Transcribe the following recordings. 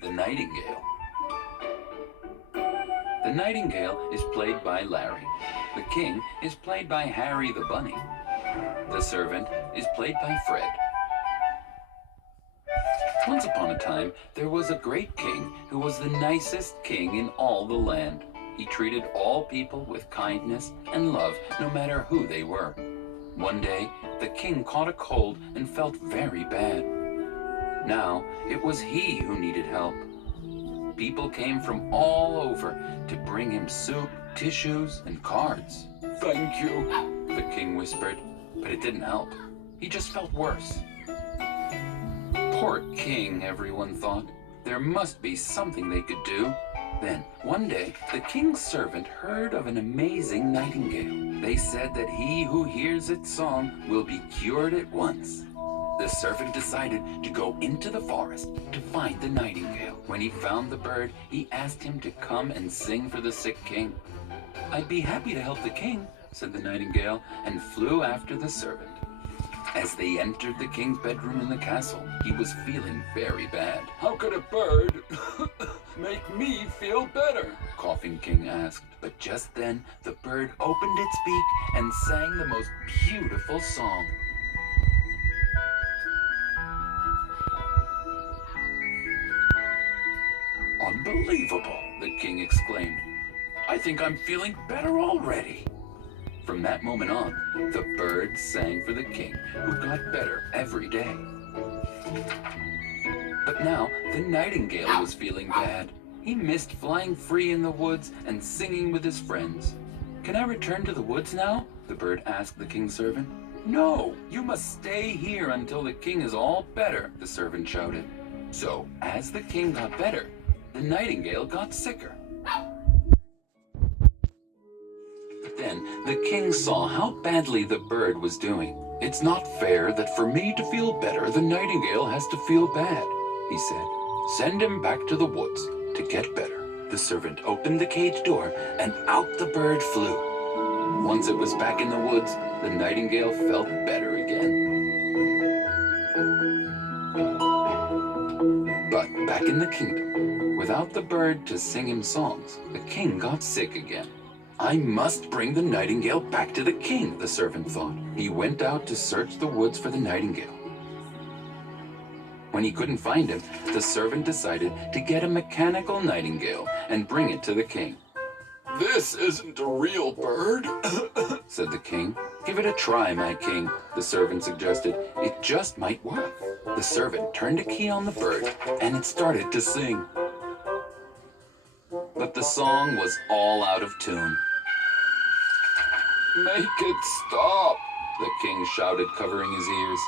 The Nightingale. The Nightingale is played by Larry. The King is played by Harry the Bunny. The Servant is played by Fred. Once upon a time, there was a great king who was the nicest king in all the land. He treated all people with kindness and love, no matter who they were. One day, the king caught a cold and felt very bad. Now, it was he who needed help. People came from all over to bring him soup, tissues, and cards. "Thank you," the king whispered, but it didn't help. He just felt worse. Poor king, everyone thought. There must be something they could do. Then, one day, the king's servant heard of an amazing nightingale. They said that he who hears its song will be cured at once. The servant decided to go into the forest to find the nightingale. When he found the bird, he asked him to come and sing for the sick king. "I'd be happy to help the king," said the nightingale, and flew after the servant. As they entered the king's bedroom in the castle, he was feeling very bad. "How could a bird make me feel better?" Coughing King asked. But just then, the bird opened its beak and sang the most beautiful song. "Unbelievable," the king exclaimed. "I think I'm feeling better already." From that moment on, the bird sang for the king, who got better every day. But now, the nightingale was feeling bad. He missed flying free in the woods and singing with his friends. "Can I return to the woods now?" the bird asked the king's servant. "No, you must stay here until the king is all better," the servant shouted. So, as the king got better, the nightingale got sicker. Then the king saw how badly the bird was doing. "It's not fair that for me to feel better, the nightingale has to feel bad," he said. "Send him back to the woods to get better." The servant opened the cage door, and out the bird flew. Once it was back in the woods, the nightingale felt better again. But back in the kingdom, without the bird to sing him songs, the king got sick again. "I must bring the nightingale back to the king," the servant thought. He went out to search the woods for the nightingale. When he couldn't find him, the servant decided to get a mechanical nightingale and bring it to the king. "This isn't a real bird," said the king. "Give it a try, my king," the servant suggested. "It just might work." The servant turned a key on the bird, and it started to sing. But the song was all out of tune. "Make it stop," the king shouted, covering his ears.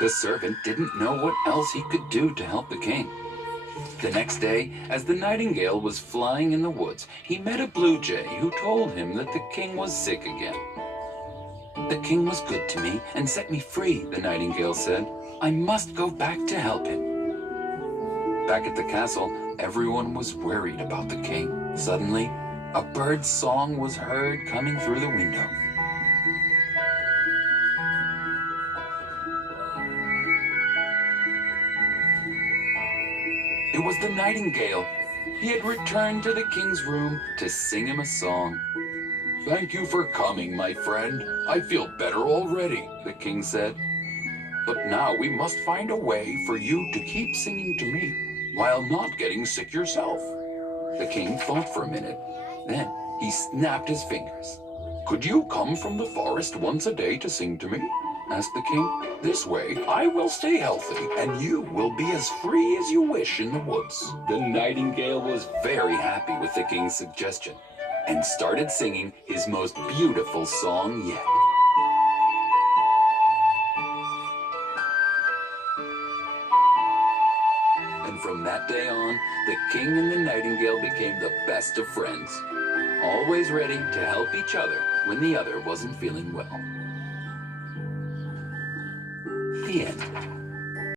The servant didn't know what else he could do to help the king. The next day, as the nightingale was flying in the woods, he met a blue jay who told him that the king was sick again. "The king was good to me and set me free," the nightingale said. "I must go back to help him." Back at the castle, everyone was worried about the king. Suddenly, a bird's song was heard coming through the window. It was the nightingale. He had returned to the king's room to sing him a song. "Thank you for coming, my friend. I feel better already," the king said. "But now we must find a way for you to keep singing to me while not getting sick yourself." The king thought for a minute. Then he snapped his fingers. "Could you come from the forest once a day to sing to me?" asked the king. "This way I will stay healthy and you will be as free as you wish in the woods." The nightingale was very happy with the king's suggestion and started singing his most beautiful song yet. And from that day on, the king and the nightingale became the best of friends, always ready to help each other when the other wasn't feeling well. The end.